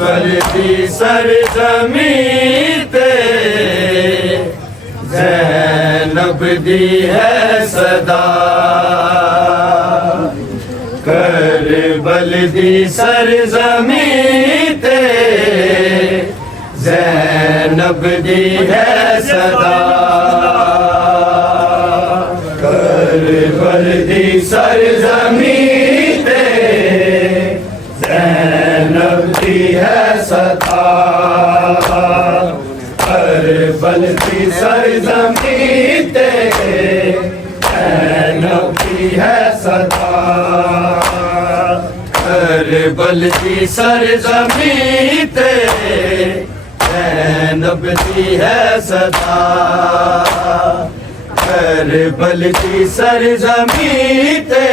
बलती सरजमी ते ज़ैनब दी है सदा। करबल दी सरजमी ते ज़ैनब दी है सदा। करबल दी सरजमी ते ज़ैनब दी है सदा। करबल की सरजमी ते ज़ैनब की है सदा। करबल की सरजमी ते ज़ैनब की है सदा। करबल की सरजमी ते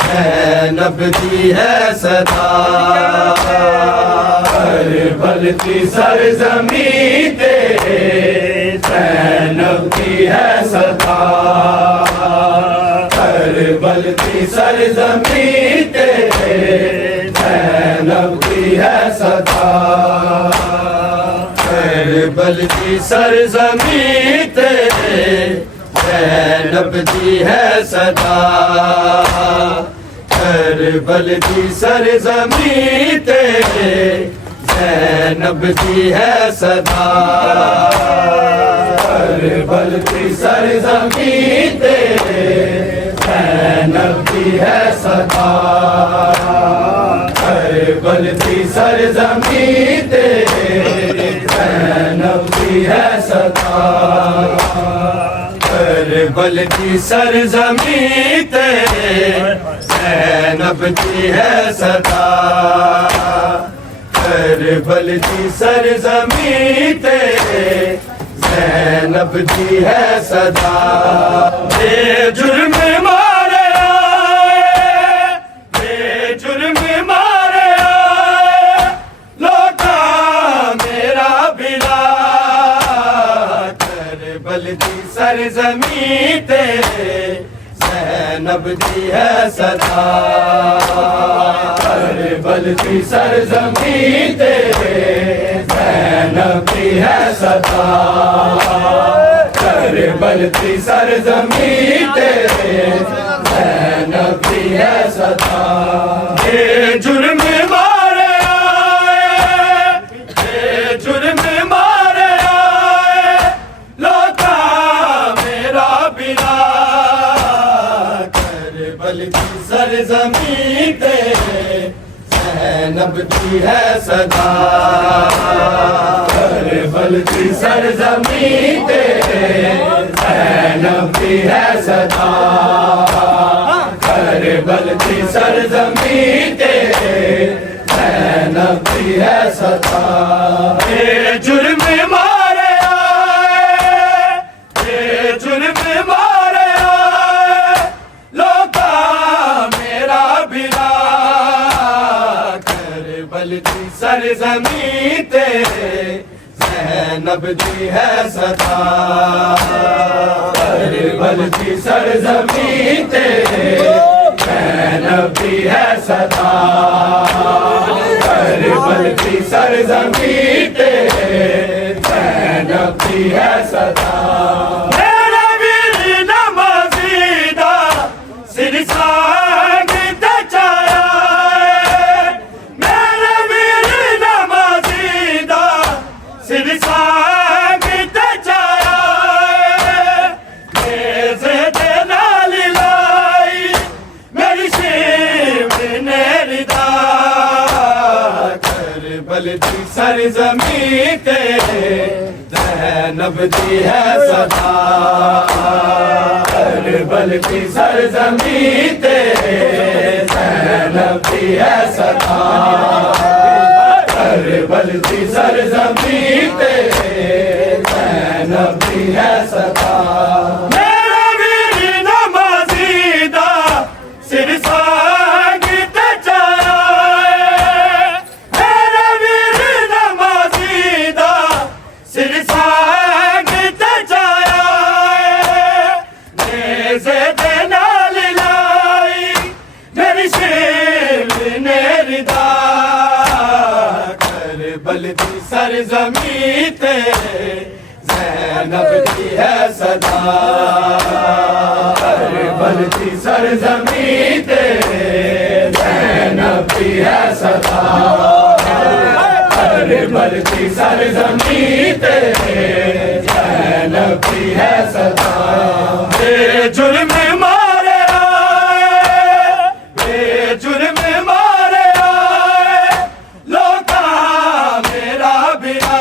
ज़ैनब की है सदा। करबल की सरजमी ते ज़ैनब की है सदा। करबल की सरजमी ते ज़ैनब की है सदा। करबल की सरजमी ते ज़ैनब की है सदा। करबल की सरजमी ते ज़ैनब की है सदा। करबल की सरजमी ते ज़ैनब की है सदा। करबल की सरजमी ते ज़ैनब की है सदा। करबल की सरजमी ते ज़ैनब की है सदा। करबल की सरजमी ते ज़ैनब की है सदा। बेजुर्म मारे आए, बेजुर्म मारे आए, लौटा मेरा बिला। करबल की सरजमी ते ज़ैनब की है सदा। करबल की सरजमी ते ज़ैनब की है सदा। करबल की सरजमी ते ज़ैनब की है सदा। जुर्म मारे आए, जुर्म मारे आए, लौटा मेरा बिला। करबल की सरजमी ते ज़ैनब की है सदा। करबल की सरजमी ते ज़ैनब की है सदा। करबल की सरजमी ते ज़ैनब की है सदा। जुर्म मारे आए, जुर्म मारे आए, लौटा मेरा बिला। करबल की सरजमी ते ज़ैनब की है सदा। करबल की सरजमी ते ज़ैनब की है सदा। करबल की सरजमी ते ज़ैनब की है सदा। मेरा वीर नमाज़ीदा सिर सांग ते चाया। मेरा वीर नमाज़ीदा सिर सांग ते चाया। नेज़े दे नाल लाई मेरी शिव ने रिदा। करबल की सरजमी ते ज़ैनब की है सदा। करबल की सरजमी ते ज़ैनब की है सदा। करबल की सरजमी ते ज़ैनब की है सदा। मेरा वीर नमाज़ीदा सिर सांग ते चाया। मेरा वीर नमाज़ीदा सिर सांग ते चाया। नेज़े दे नाल लाई मेरी शिव ने रिदा। बलदी सरजमीं ते ज़ैनब दी है सदा बलदी सरजमीं ते ज़ैनब दी है सदा बलदी सरजमीं ते ज़ैनब दी है सदा जुर्म मारे आए जुर्म मारे आए लोका मेरा बिना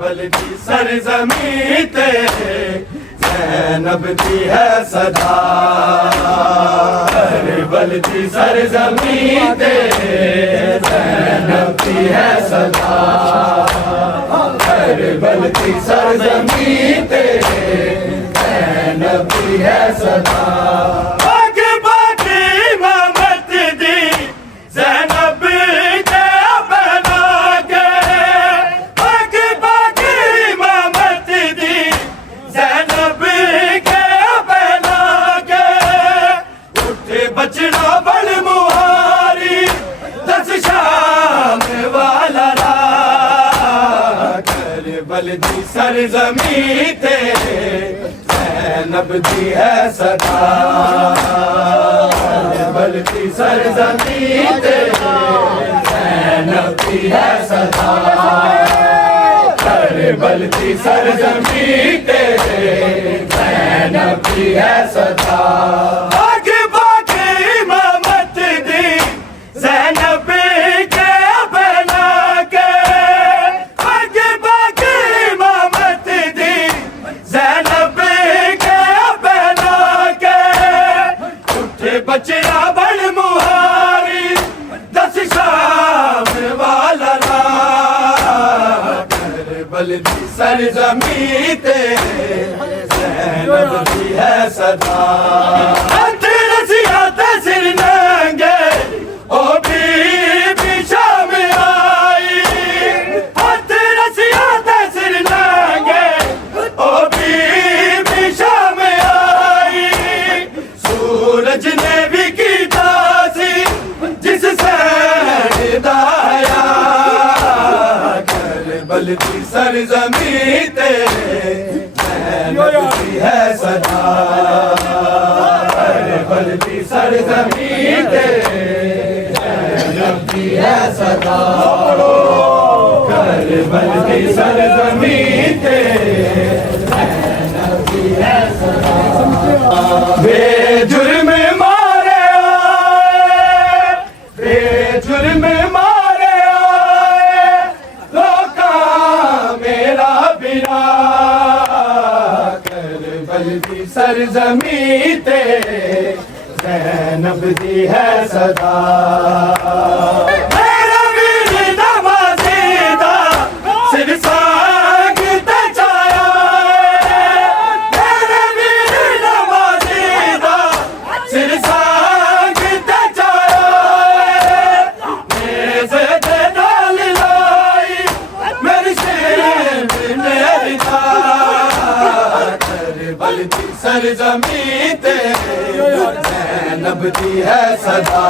बलदी सरजमीं ते ज़ैनब दी है सदा बलदी सरजमीं ते ज़ैनब दी है सदा बलदी सरजमीं ते ज़ैनब दी है सदा बलदी सरजमीं ते ज़ैनब दी है सदा बलदी सरजमीं ते ज़ैनब दी है सदा बलदी सरजमीं ते ज़ैनब दी है सदा बचड़ा बड़ मुहारी दस शाम वाला बलदी सरजमीं ते ज़ैनब दी है सदा रसिया सिर नंगे ओ बीबी शाम आई हाथ रसिया सिर नंगे ओ बीबी शाम आई सूरज ने बलदी सरजमीं ते ज़ैनब दी है सदा बलदी सरजमीं ते ज़ैनब दी है सदा बलदी सरजमीं ते ज़ैनब दी है सदा बेजुर्म मारे आए बेजुर्म बलदी सरजमीं ते ज़ैनब दी है सदा मेरा वीर नवाज़ेदा सिर साग ते छाया मेरा वीर नवाज़ेदा सिर साग ते छाया मेरे दे नाल लाई मेरी शेर मेरी बलदी सरजमीं ते ज़ैनब दी है सदा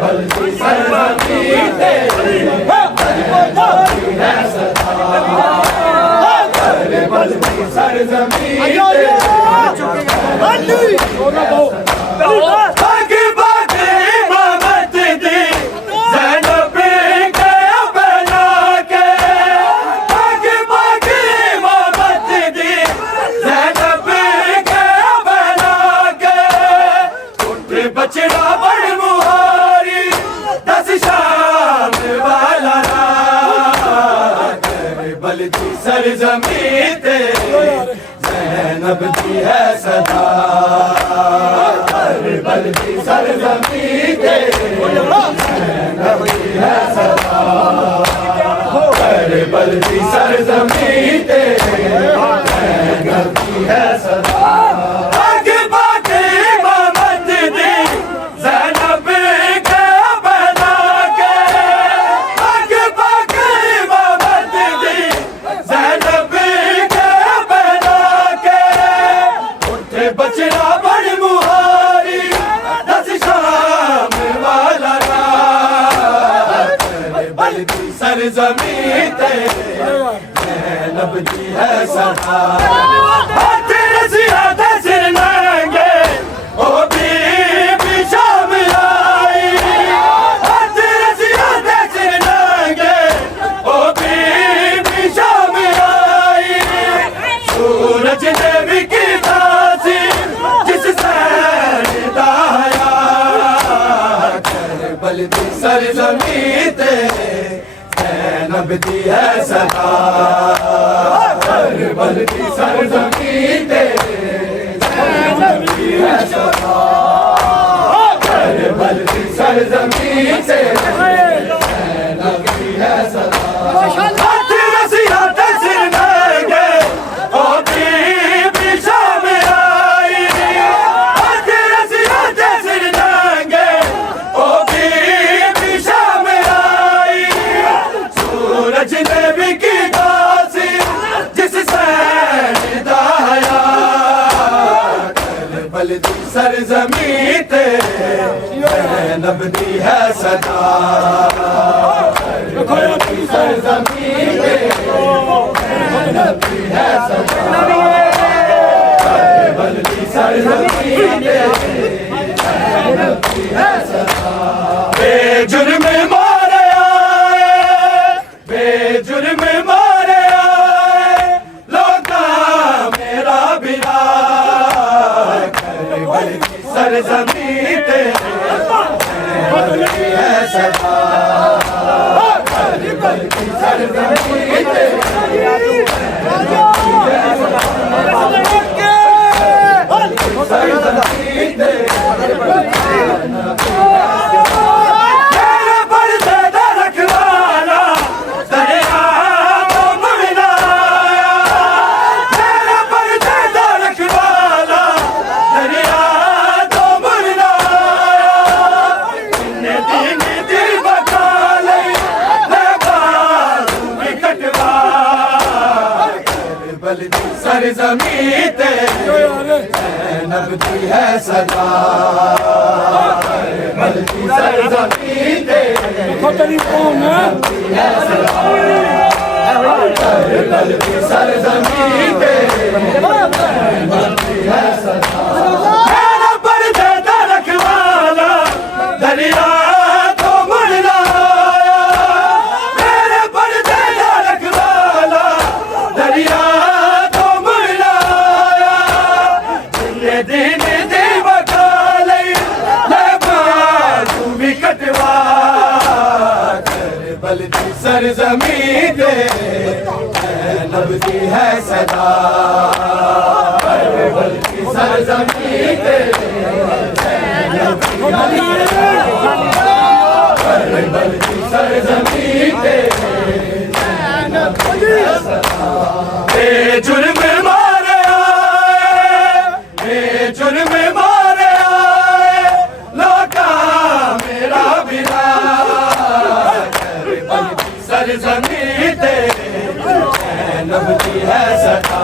बलदी सरजमीं ते ज़ैनब दी है सदा बलदी सरजमीं बचड़ा बड़ मुहारी दस शाम वाला बलदी सरजमीं ते ज़ैनब दी है सदा बलदी सरजमीं ते ज़ैनब दी है सदा बलदी सरजमीं ते ज़ैनब दी है सदा बचड़ा बड़ मुहारी दस शाम सरज़मीं ते ज़ैनब दी है सदा। हाथ रसिया ते सिर नंगे ओ बीबी शाम आई। हाथ रसिया ते सिर नंगे ओ बीबी शाम आई। सूरज ने भी की दासी जिस सैर दाया। करबल दी सरज़मीं ते ज़ैनब दी है सदा। करबल दी सरज़मीं ते ज़ैनब दी है सदा। करबल दी सरज़मीं ते ज़ैनब दी है सदा। हाथ रसिया ते सिर नंगे ओ बीबी शाम आई। हाथ रसिया ते सिर नंगे ओ बीबी शाम आई। सूरज ने भी की दासी जिस सैर दाया। करबल दी सरज़मीं ते ज़ैनब दी है सदा। करबल दी सरज़मीं ते ज़ैनब दी है सदा। करबल दी सरज़मीं ते ज़ैनब दी है सदा। बेजुर्म मारे आए, बेजुर्म मारे आए लोका मेरा बिना। करबल की सरज़मीं ते ज़ैनब दी है सदा। करबल की सरज़मीं ते सरज़मीं ते तेरे पर्दे दा रखवाला दरिया तो मुड़ना आया। तेरे पर्दे दा रखवाला दरिया तो मुड़ना आया। इन्ने दिन दिल बचा लई मैं बाजू भी कटवा। करबल दी सरज़मीं ते ज़ैनब दी है सदा। करबल दी सरज़मीं ते ज़ैनब दी है सदा। करबल दी सरज़मीं ते ज़ैनब दी है सदा। तेरे पर्दे दा रखवाला दरिया तो मुड़ना आया। तेरे पर्दे दा रखवाला दरिया तो मुड़ना आया। जिन्ने दिन दिल बचा लई मैं बाजू भी कटवा। करबल दी सरज़मीं ते ज़ैनब दी है सदा। करबल की सरज़मीं ते ज़ैनब दी है सदा। करबल की सरज़मीं ते ज़ैनब दी है सदा। बेजुर्म मारे आए, बेजुर्म मारे आए लोका मेरा बिना। करबल की सरज़मीं ते ज़ैनब दी है सदा।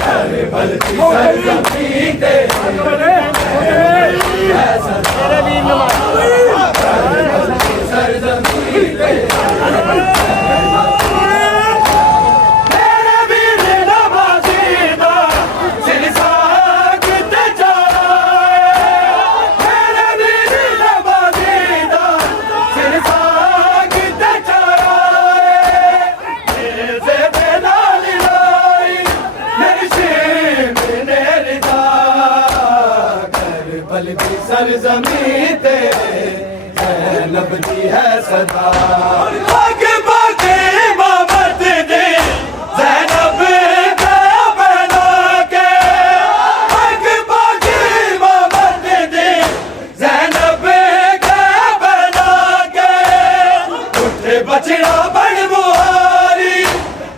करबल की सरज़मीं ते ज़ैनब दी है सदा। करबल की सरज़मीं ते मेरे वीर नवाज़ी दा सिर सागते जाए। मेरे वीर नवाज़ी दा सिर सागते जाए। मेरे बेनाल लाई मेरी शीम ने रिदा। करबल की सरज़मीं ते ज़ैनब दी है सदा। आगे बागे इमामत दे ज़ैनब का बना के। आगे बागे इमामत दे ज़ैनब का बना के। उठे बछड़ा बड़ मुहारी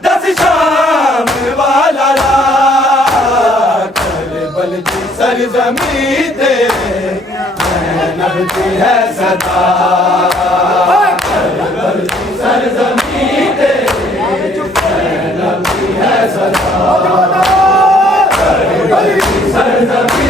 दस शाम वाला ला। करबल की सरज़मीं ते ज़ैनब दी है सदा। करबल की सरज़मीं ते ज़ैनब दी है सदा। करबल की सरज़मीं